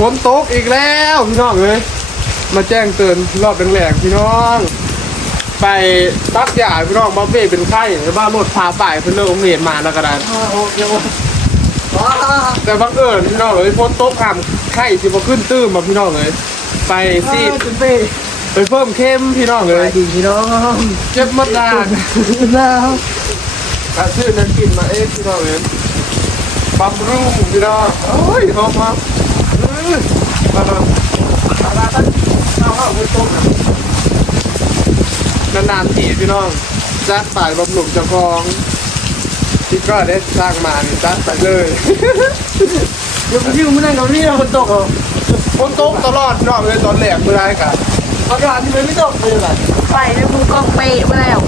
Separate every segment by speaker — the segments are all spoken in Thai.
Speaker 1: ฝนตกอีกแล้วพี่น้องเลยมาแจ้งเตือนรอบแรงๆพี่น้อง ไปตักยาพี่น้องบอบเบ้เป็นไข้หรือว่ารถพาไปเพิ่นเลิกโรงเรียนมาแล้วก็ได้
Speaker 2: โอเคว้า
Speaker 1: แต่บังเอิญพี่น้องเลยฝนตกห้ามไข้สิบ่ขึ้นตื้มมาพี่น้องเลย ไป
Speaker 2: ซี
Speaker 1: ซีด
Speaker 2: คุณเป้
Speaker 1: ไปเพิ่มเข้มพี่น้องเล
Speaker 2: ไป
Speaker 1: ย
Speaker 2: ดีพี่น้อง
Speaker 1: เจ็บมดดาก
Speaker 2: แล้ว
Speaker 1: อาซื้อนั่นกินมาเองพี่น้องเลยบำรุงพี่น้องโอ้ยหอมมากอื้อ มามามาตั้งเอาเอาไปต้มนานๆทีพี่น้องจัดป่ายบำรุงเจ้าของที่ก็ได้สร้างมานี่จัดไปเลย
Speaker 2: เดี๋ยวพี่มึงนั่งกับนี่คนตกเหรอ
Speaker 1: ฝนตกตลอดน้องเลยตอนแหลกเมื่อไรกัน
Speaker 2: อากาศที่มันไม่ตกเลยแบบ
Speaker 3: ไปแล้วกูกองเปะมาแล้ว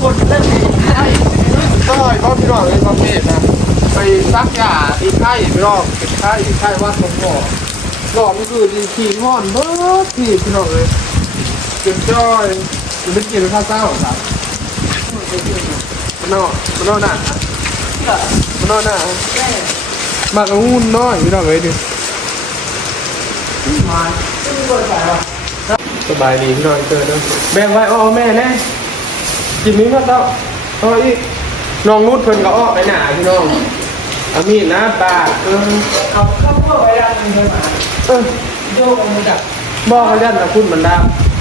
Speaker 2: คนเริ่มดี
Speaker 1: ก็ก็พี่น้องเลยประเภทนะ ซักยาอีไข้พี่น้องเป็นไข้ไข้วัดสมองหลอมคือดีขีดห่อนเบิดที่พี่น้องเลยเจ็บจ้อยจะไม่กินข้าวเจ้าครับมันนอกมันนอกหน้ามันนอกหน้ามากระหุ่นน้อยพี่น้องเลยดิ
Speaker 2: มาไม่รู้ว่าใส่หรอ
Speaker 1: สบายดีพี่น้องเจอเด้อแบ่งไว้อ้อแม่แน่กินนี้มาเจ้าเอาอีกน้องนุชเพิ่นก็อ้อไปหนาพี่น้อง เอามีดนะปาดเออ
Speaker 2: เอาข้าวโพดไปด้านนึงเลยมา
Speaker 1: เออ
Speaker 2: โยกมันมาจาก
Speaker 1: บอกเขายันแตะคุณมันดา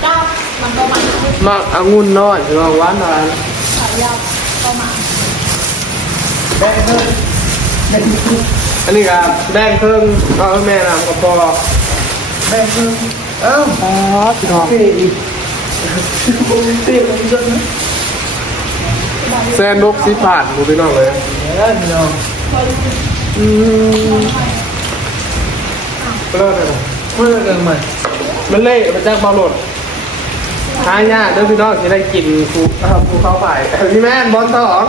Speaker 3: จ้ามันประมาณ
Speaker 1: มักองุ่นน้อยพี่น้องหวานหวาน
Speaker 3: สายาวประมาณ
Speaker 2: แบงเพิ่มแบงเพิ่ม
Speaker 1: อันนี้ครับแบ่งเพิ่งเอาให้แม่นำกับพ่อ
Speaker 2: แบงเพิ่มเอ้า
Speaker 1: อ๋อพี่น้อง
Speaker 2: เป้อีกเป้มันเยอะนะ
Speaker 1: แซนนกสีผ่านกูพี่น้องเลย
Speaker 2: เดี๋ยวพี่น้อง
Speaker 1: อืมเลิศเลยนะ
Speaker 2: เมื่อเกินใหม่
Speaker 1: มันเละมันจากบอลลดหายากเด้อพี่น้องที่ได้กินภูเอ่อภูเขาไฟพี่แม่นบอลสอง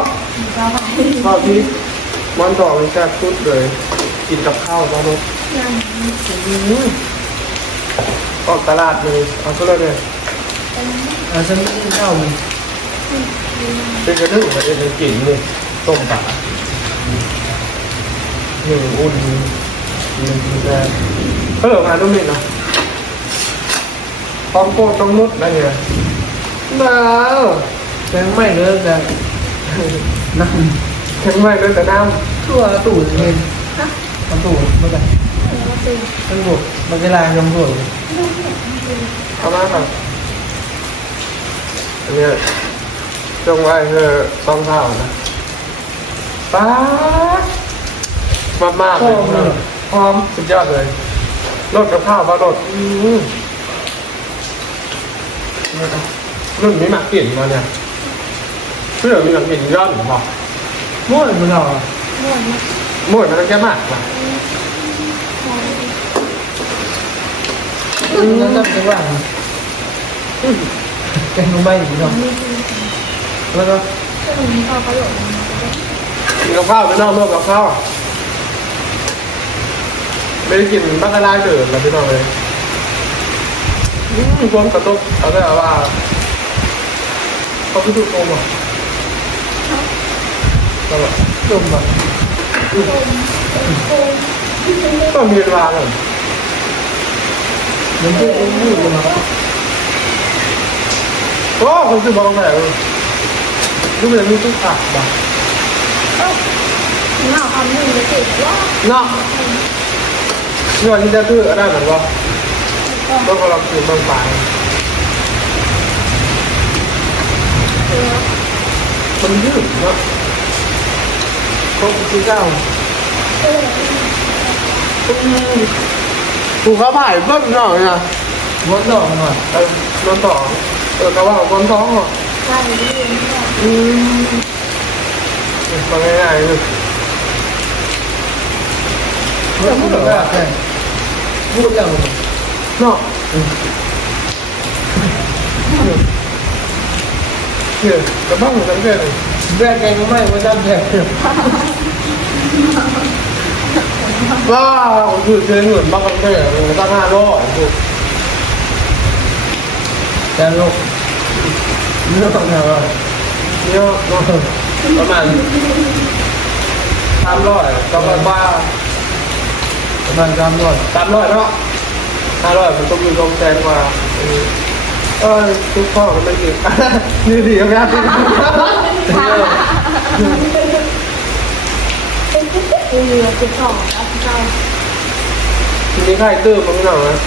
Speaker 1: บอกพี่บอลสองมันจะชุดเลย กินกับข้าวบอลลดออกตลาดเลยเอาก็เลยเลย
Speaker 2: อ่าฉันไม่กินข้าวมัน
Speaker 1: เป็นกระนึ่งมันเป็นกลิ่นเลยต้มปลาหนึ่งอุ่นหนึ่งกินได้เออมาดูมิดนะพร้อมโก้ต้องนุดนะเนี่ยหนาว
Speaker 2: แบงไม่เลยแต่นั่ง
Speaker 1: แข็งไม่เลยแต่น้ำ
Speaker 2: ทั่วตู่เองทำตู่มาจากตั้งบกมันเวลาทำตู่ำ
Speaker 1: เอามาครับอันนี้ จงไว้เธอซองเท้านะป้ามากมากๆเลยพร้อมสุดยอดเลยรสกับข้าวปลารสอืมรุ่นนี้หมักเปลี่ยนมาเนี่ยเพื่อมีหมักเปลี่ยนยอดหรือเปล่า
Speaker 2: ม้วนมันหรอ
Speaker 1: หมดมันแค่มากว่ะ
Speaker 2: นั่นก็จะว่าแกงลงไปอีกเนาะ แล้วก็
Speaker 3: ก็มันมีข้าวประโยชน์
Speaker 1: กินกับข้าวไม่นอกร่วมกับข้าวไม่ได้กินบักกะลาเกิดแล้วพี่น้องเลยอืมรวมกระตุกเอาได้เอาว่าเขาคือทุกโอมอะก็แบบ
Speaker 2: จุ่มแบบ
Speaker 1: ก็มีเวลาเลย
Speaker 2: เหมือนที่เอ็นพูดเลยมา
Speaker 1: โอ้คนซื้อบอลไหนเลยดูเหมือนมีตุ๊กตาบ้าง
Speaker 3: หน้าความนึ่งจะเกิดว่า
Speaker 1: เนาะนี่วันที่จะซื้ออะไรเหมือนว่าต้องกำลังซื้อบางฝ่ายมันยืดเนาะ
Speaker 2: ครบที่เก้า
Speaker 1: ถูกเขาผ่ายเบิ้งหน่อยนะ
Speaker 2: ม้วนดอกหน่อย
Speaker 1: เออน้องสองเออเขาว่าคนท้องเหรอ
Speaker 3: ใช่เรียนเนี่ย
Speaker 1: อืมมาง่ายๆเลย
Speaker 2: ม้วนพูดแบบว่าแค่พูดอย่าง
Speaker 1: เนาะเนี่ยกระบ้างสังเกตเลย
Speaker 2: แบกแกงไม่ว่าจะแบก
Speaker 1: ว้าวคือเจนเหมือนบางกันเลยตั้งห้าร้อยถูก
Speaker 2: แต่โลก เรื่องของเรา
Speaker 1: เนี่ยประมาณสามร้อยก็ประมาณ
Speaker 2: ประมาณสามร้อย
Speaker 1: สามร้อยเนาะห้าร้อยมันต้องมีกองแสนกว่าเออเออทุกข้อมันไม่กินนี่ดีครับ
Speaker 3: เป็นจิ๊บจิ๊บเออเจ็บสองแล้วเจ้า
Speaker 1: ทีนี้ใครตื้อมันไม่หน่อยนะ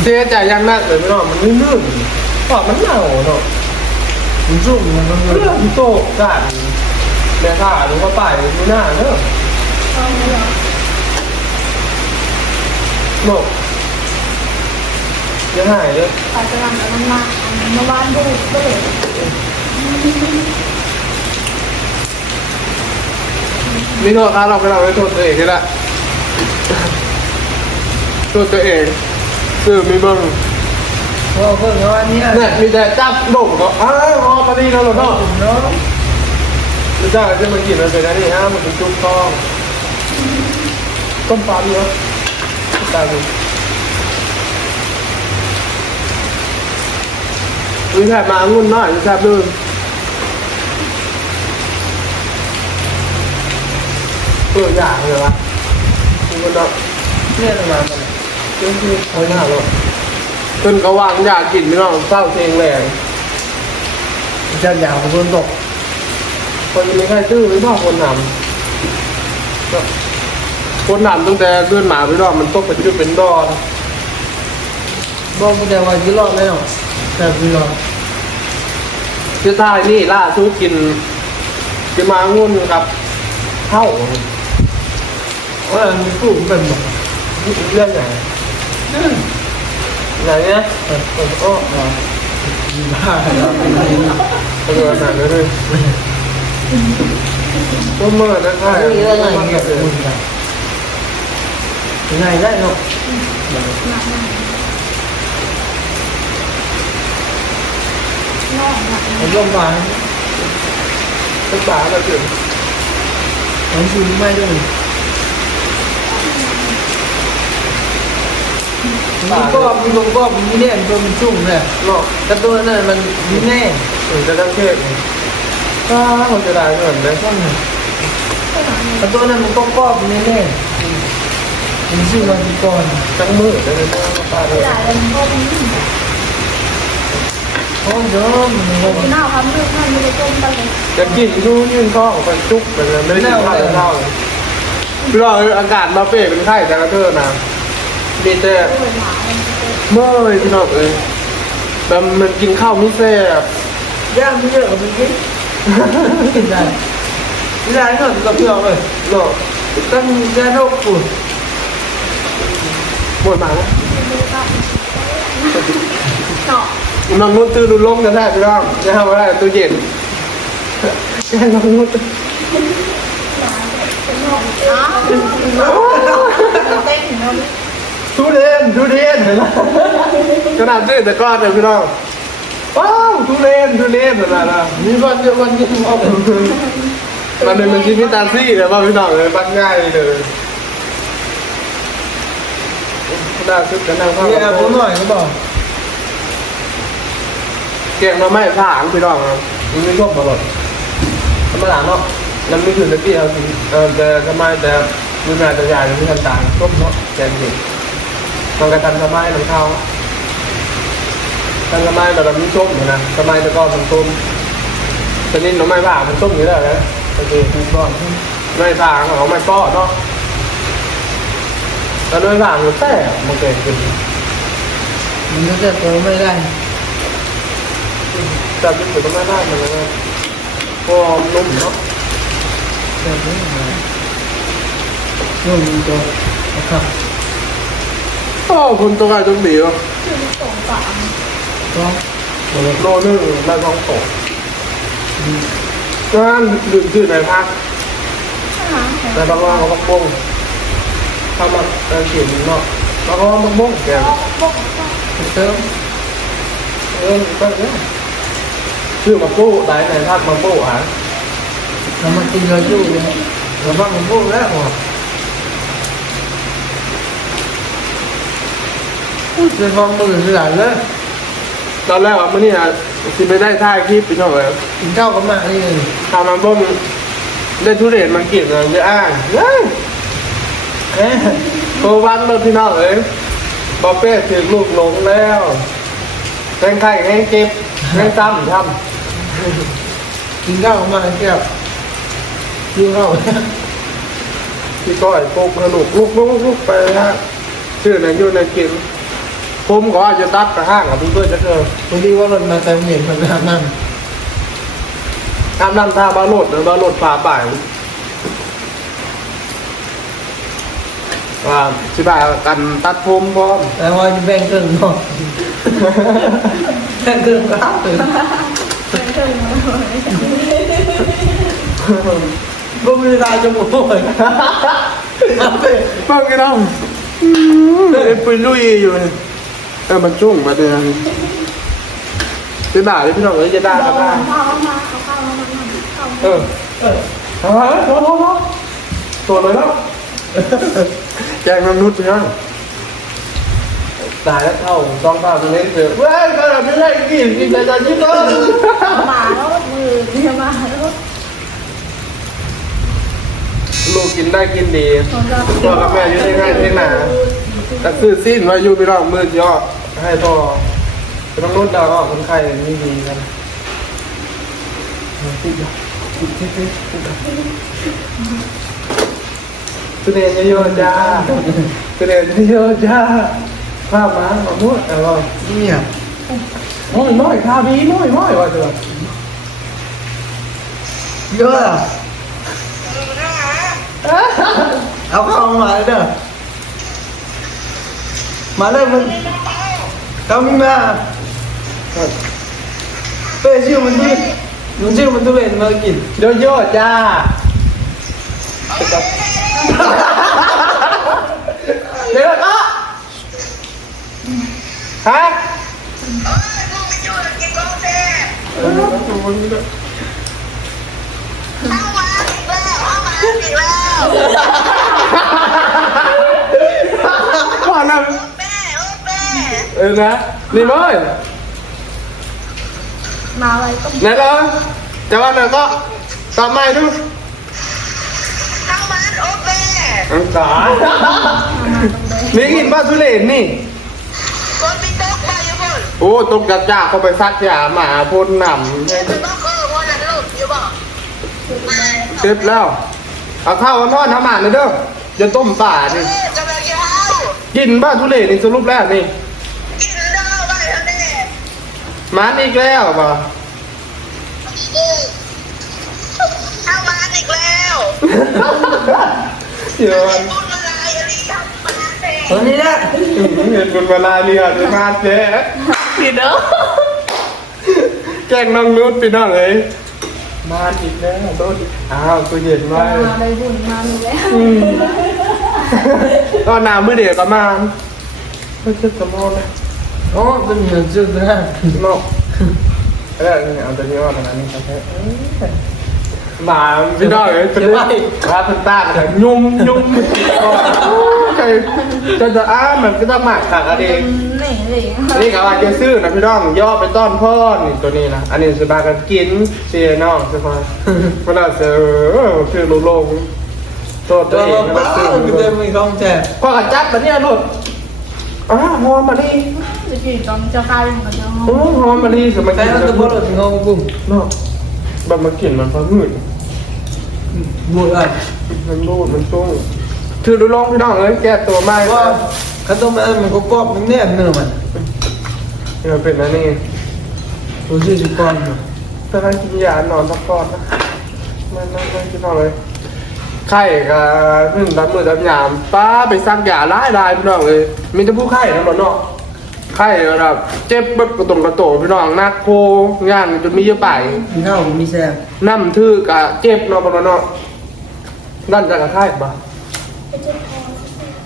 Speaker 1: เสียใจอยังนักเลยไม่หน่อยมันลื่นๆปอดมันหนาวเนาะ
Speaker 2: มันสุ่มมันก็เงิน
Speaker 1: เรื่องโตกันแม่ข้าดูว่าป้ายดูหน้าเนอะ
Speaker 3: ตอนนี้เหรอ
Speaker 1: โนยังหายเลย
Speaker 3: ไปกำลังกำลังมาเมื่อวานดูก็เลย
Speaker 1: มีโทษครับเราไปเราไปโทษตัวเองนี่แหละโทษตัวเอง คือมีเบิ้ง
Speaker 2: เพราะเพิ่งเอาอันเนี้ย
Speaker 1: เนี่ยมีแต่จับโด่งก็อ้าวพอพอดีแล้วเหรอเนาะ
Speaker 2: เนาะ
Speaker 1: รู้จักจะมากินมันเป็นอะไรฮะมันเป็นจุ๊บทองต้มปลาเยอะตายดูวิชามาองุ่นน้อยวิชาดื่มเอออยากเลยวะองุ่นน้อย
Speaker 2: เนี่ยประมาณนั้น
Speaker 1: เอาหน้าเราเพิ่นก็วางยากินพี่น้องเศร้าเพลงแรง
Speaker 2: จะยาวคนตก
Speaker 1: คนไม่ใครซื้อไม่ชอบคนนำคนนำตั้งแต่เลื่อนหมาพี่น้องมันตกไปที่อเป็นดอน
Speaker 2: บอกไม่ได้ว่าจะรอดแล้วแต่พี่รอด
Speaker 1: ที่ท้ายนี่ล่าสุดกินกินมางุ่นครับเท่า
Speaker 2: ว่ามีผู้เป็นบอก
Speaker 1: เรื่องไหน ไหนเนี่ย
Speaker 2: เออเออโอ้เนาะมีบ้าแล้วเป็นอะไรนะ
Speaker 1: เออไหนเลยเลยก็เมื่อนะครั
Speaker 2: ไอ้เรื่องอะไรเงี้ยมึงไงยังไงได้เนาะ
Speaker 3: นอกหนัก
Speaker 2: ผมลงมา
Speaker 1: เป็นป่าเราถึง
Speaker 2: ผมซื้อไม่ได้มันก็มีลงก็มีเนี่ยตัวมันชุ่มเลย
Speaker 1: เนาะ
Speaker 2: แต่ตัวนั้นมันมีแน่
Speaker 1: ถึงจะตั้เทศถ้าคนจะได้เงินนะ
Speaker 2: ก็แต่ตัวนั้นมันก็ก็มีแน่มันชื่อมันก่อน
Speaker 1: ทั้งมือเลยนะป้าเล
Speaker 3: เวยลาเราพ่อมัน
Speaker 2: โอ้เยอมันงง
Speaker 3: หน้าความลูกมันม่ได้ต้มไปเลย
Speaker 1: จะกินนู่นยื่นท้องไปจุกไปเลยไม่ได้กินข้าวเท่าเลยพี่รออากาศมาเปรเป็นไข้แต่กระเทอนะ มีแต่
Speaker 3: โอ้ยหมามันจะเป็น
Speaker 1: เมื่อยพี่น้องเอ้ยแต่มันกินข้าวไม่แซ่บ
Speaker 2: ย่างไม่เยอะกับมันกินกินได้ไม่ได้เนาะกับเพื่อนเลย
Speaker 1: เนาะ
Speaker 2: ตั้งแค่โรคปุ่น
Speaker 1: หมดมาแล้ว
Speaker 3: เนาะ
Speaker 1: น้องนุ่นตื่นรุ่นลงกันได้พี่น้องจะทำอะไรตู้เย็นแค่น้องนุ่น
Speaker 3: เป็นนอกอ้าวเต้นเนาะ
Speaker 1: ทุเรียนเห็นไหมขนาดซื้อแต่ก้อนเลยพี่น้องว้าวทุเรียนทุเรียนอะไรนะ
Speaker 2: มีวันเดียววันกินออก
Speaker 1: มันเป็นมันชีวิตาซี่เลยว่าพี่น้องเลยบักง่ายเลยน่าซึกกันนั่งข้า
Speaker 2: เนี่ยผมหน่อยก็บอก
Speaker 1: เก่งมาไม่ผ่านพี่น้องมันไม่ชอบตลอดธรรมดาเนาะแล้วไม่ถึงตะกี้เอาสิเออแต่ทำไมแต่ดูนาต่ยายไม่ทันตางต้มเนาะแกงเด็ก มันกระทันทำไมมันเข้าทันทำไมแต่เราไม่ต้มนะทำไมแต่ก็มันต้มตอนนี้หน่อไม้ผ่ามันต้มอยู่แล้วนะโอเค
Speaker 2: บอก
Speaker 1: ไม่ผ่าของไม่ป้อเนาะแล้วด้วยผ่ามันแซ่บมันเกิดขึ้น
Speaker 2: มันจะตัวไม่ได้
Speaker 1: จับเป็นตัวไม่ได้มันเลยพอนุ่มเนาะ
Speaker 2: แบบนี้มานู่นมีตัวนะครับ
Speaker 1: โอ้คุณตัวใครตัวเดียว
Speaker 3: คือสองสาม
Speaker 2: ก็
Speaker 1: โลนึงได้ทองตกนั่นดื่มชื่อในพัก
Speaker 3: หา
Speaker 1: ในบางว่าเขาบักบงเข้ามาเดินกินเนาะแล้วก็บักบงแก
Speaker 3: เอาพวก
Speaker 2: เติม
Speaker 1: เออก็เนี่ยชื่อบักบูได้ในพักบักบูอะ
Speaker 2: เรามากินเราอยู่เนี่ยเราฟังผมพูดแล้วว่ะ พูดจะฟังมือเสียเลย
Speaker 1: ตอนแรกว่ามื่อนี้อะที่ไม่ได้ท่าคลิปพี่น้องเลย
Speaker 2: กินข้าวกับมานี่เลย
Speaker 1: ทำมันบ่มได้ทุเรียนมากินเลยจะอ้างเฮ้ยโตวันเลยพี่น้องเอ้ยบอเป้ถือลูกหลงแล้วแทงไข่แห้งเก็บแห้งตั้มทำ
Speaker 2: กินข้าวมาแก้วกินข้าว
Speaker 1: พี่ก้อยปลุกกระลูกลุกลุกลุกไปนะชื่อไหนอยู่ในกิน ผมก็อาจจะตัดกระห้างกับเพื่อนๆจะเธอ
Speaker 2: พอดีว่ารถมาแต่เห็นคนทำนั่ง
Speaker 1: ทำน้ำท่าบาโลดหรือบาโลดพาป่ายว่าสิบายกันตัดผมพร้อม
Speaker 2: แต่ว่าจะแบ่งครึ่งเนาะแบ่งครึ่งก็เอาเลย
Speaker 3: เป็นเครื่องมือ
Speaker 2: ก็มีลายจมูกเลยเอาไป
Speaker 1: เพิ่งกันน้องเอ็นปุยลุยอยู่เนี่ย เออมันจุ้งมาเดือนสิบายเลยพี่น้องเอ้ยจะได้ก็ได้
Speaker 3: เข้ามาเข้าเข้ามาเข้า
Speaker 1: เออ
Speaker 2: เออ
Speaker 1: เอาละโทษโทษโทษตัวเลยแล้วแกงน้ำนุษย์พี่น้องตายแล้วเท่าต้องเท่าตรงนี้เถอะเว้ยก็ไม่ได้กินกินแต่ตอนนี้เลย
Speaker 3: มาแล้วมือเนี่ยมาแล้ว
Speaker 1: ลูกกินได้กินดี
Speaker 3: ผมจะ
Speaker 1: พ่อกับแม่อยู่ที่ง่ายที่หนา แต่ซื้อสิ้นไว้อยู่พี่น้องมืดยอดให้พ่อไปต้องนุ่นดาวออกคนไข้นี่ดีกันติดติดติดติดติดสุเดชโยจ้าสุเดชโยจ้าข้ามาหมดแต่ว่า
Speaker 2: เนี่ย
Speaker 1: น้อยน้อยข้าบีน้อยน้อยว่าเถอะ
Speaker 2: เยอะอะเอาเข้ามาเด้อ มาเลยมันเขามีมาเป้ชื่อมันที่มันชื่อมันทุเรศมากิน
Speaker 1: โยโย่จ้าเดี๋ยวก็ฮะ ก่อนนะ เออนะนี่มั้ย
Speaker 3: มาอะไรก็
Speaker 1: ไหนล่ะจะว่าไหนก็ตามไม่ดูอังสานี่กินบ้าทุเรศนี่โอ้ตกจัดจ้าเข้าไปซักยาหมาพ่นหนำให้เจ็บแล้ว เอาข้าวเอานอนทำหมาเลยเด้อจะต้มป่านี่กินบ้าทุเรศนี่สรุปแล้วนี่ห มันอีกแล้วป่ะเดี๋ยวมัน
Speaker 2: ตัวนี้แหละ
Speaker 1: เห็นคนเวลาเรียนมาเจ๊พี่น้องแกล้งน้องนุชพี่น้องเลยมาอีกแล้วโดนอ้าวตัวเย็นไว้
Speaker 3: มาได้บุญมาแล้ว
Speaker 1: ตอนหน้ามือเด็กก็มาไม่ใช่สมองนะ
Speaker 2: อ๋อตัวนี้มันชื่อนะ
Speaker 1: นอกเออนี่เอาตัวนี้ว่าตรงนั้นนี่ครับหมาพี่น้องเลยเป็นไรว่าเป็นตาแต่ยุ่มยุ่มใครจะจะอ้ามันก็ต้องหมักขักอะไร
Speaker 3: นี่เลย
Speaker 1: นี่ก็อาจจะซื้อนะพี่น้องย่อไปต้อนพ่อนี่ตัวนี้นะอันนี้สบายกันกินเชียร์น้องใช่ไหมเวลาเจอคือลุลงโทษตั
Speaker 2: ตัว
Speaker 1: เอง
Speaker 2: บ้า
Speaker 1: นะซื้อ
Speaker 2: คือเต็มมีของแจก
Speaker 1: ก็กระจับแบบนี้ลูกอ้าหอมมาดี
Speaker 3: จะกินตอนจะคายมันจะหอง
Speaker 1: โอ้หอมมาดีสมัย
Speaker 2: แต่
Speaker 1: กิน
Speaker 2: มันจะบอลถึงงงกุ้ง
Speaker 1: เนาะแบบมากินมันพอหืด
Speaker 2: บูดอะ
Speaker 1: มันรูดมันชุ่งคือลุลองพี่น้องเลยแก้ตัวไม่
Speaker 2: ว่าข้าต้มมันมันก็กรอบมันแน่นเนื้อมัน
Speaker 1: เนี่ยเป็นอันนี้
Speaker 2: ตัวชื่อสิก้อน
Speaker 1: ถ้าท่านกินยานอนพักผ่อนนะไม่ไม่ไม่พี่น้องเลยไข่กับนึ่งดับมือดับยามป้าไปซักยาหลายลายพี่น้องเลยมีแต่ผู้ไข่นะบ่เนาะ ไข่ระดับเจ็บเบิดกระตรงกระโตพี่น้องนักโคงานจนมีเยอะไป
Speaker 2: มีข้าวมีแซ่บ
Speaker 1: น้ำทื่อกะเจ็บเนาะบ่เนาะนั่นจะกระไข่ปะ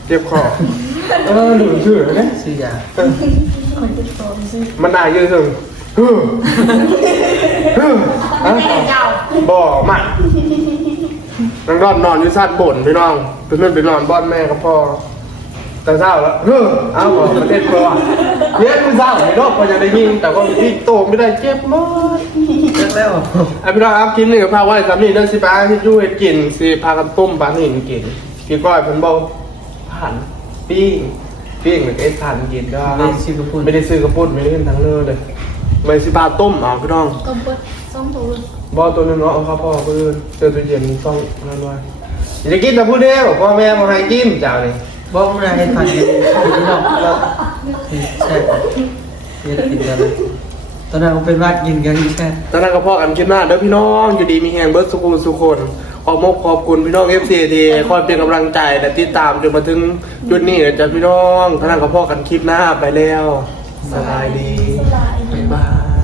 Speaker 1: เจ็บคอเออหนูชื่อเนี่ย
Speaker 2: ซื้อยา
Speaker 3: คนจะโตสิ
Speaker 1: มันน่าเยอะถึงฮึ่มฮึ่มอะ
Speaker 3: เจ้า
Speaker 1: บ่มันนางรอดนอนอยู่ซาดบ่นพี่น้องเพื่อนไปนอนบ้านแม่กับพ่อแต่เศร้าแล้วเฮ้อเอาบอกประเทศครัว เลี้ยงมือเศร้าไอ้รอบพอจะได้ยิงแต่ว่าพี่โตไม่ได้เจ็บมาก
Speaker 2: แล้ว
Speaker 1: ไอ้พี่น้องครับกินหนึ่งพาไว้สามีเดินสิป้าที่ยูเห็ดกินสิพากันต้มปลาหนินกินพี่ก้อยเพิ่นบอกผ่านปิ้งปิ้งหรือเอ็ดผ่านกินก็
Speaker 2: ไม่ซื้อกระปุน
Speaker 1: ไม่ได้ซื้อกระปุ้นไม่ได้ขึ้นทั้งเนื้อเลยไม่สิปลาต้มเอาพี่น้อง
Speaker 3: ต้มเปิดส้มตัว
Speaker 1: บอตัวนึงเนาะเอาข้าวพ่อเพื่อนเจอตัวเย็นต้องนั่นด้วยอย่าจะกินแต่พูดเดียวพ่อแม่มาให้กินเจ้านี่
Speaker 2: บอกมาให้ผ่านกินพี่น้องก็แซ่บเฮ็ดกินกันเลยตอนนั้นผมเป็นวาดกินกันแซ่บ
Speaker 1: ตอนนั้นก็พ่อกันกินหน้าเด้อพี่น้องอยู่ดีมีแหงเบิร์ดสุขุมสุขคนออกมอบขอบคุณพี่น้องเอฟซีทีคอยเป็นกำลังใจและติดตามจนมาถึงจุดนี้นะจ๊ะพี่น้องตอนนั้นก็พ่อกันคลิปหน้าไปแล้วสบายดีบ๊ายบาย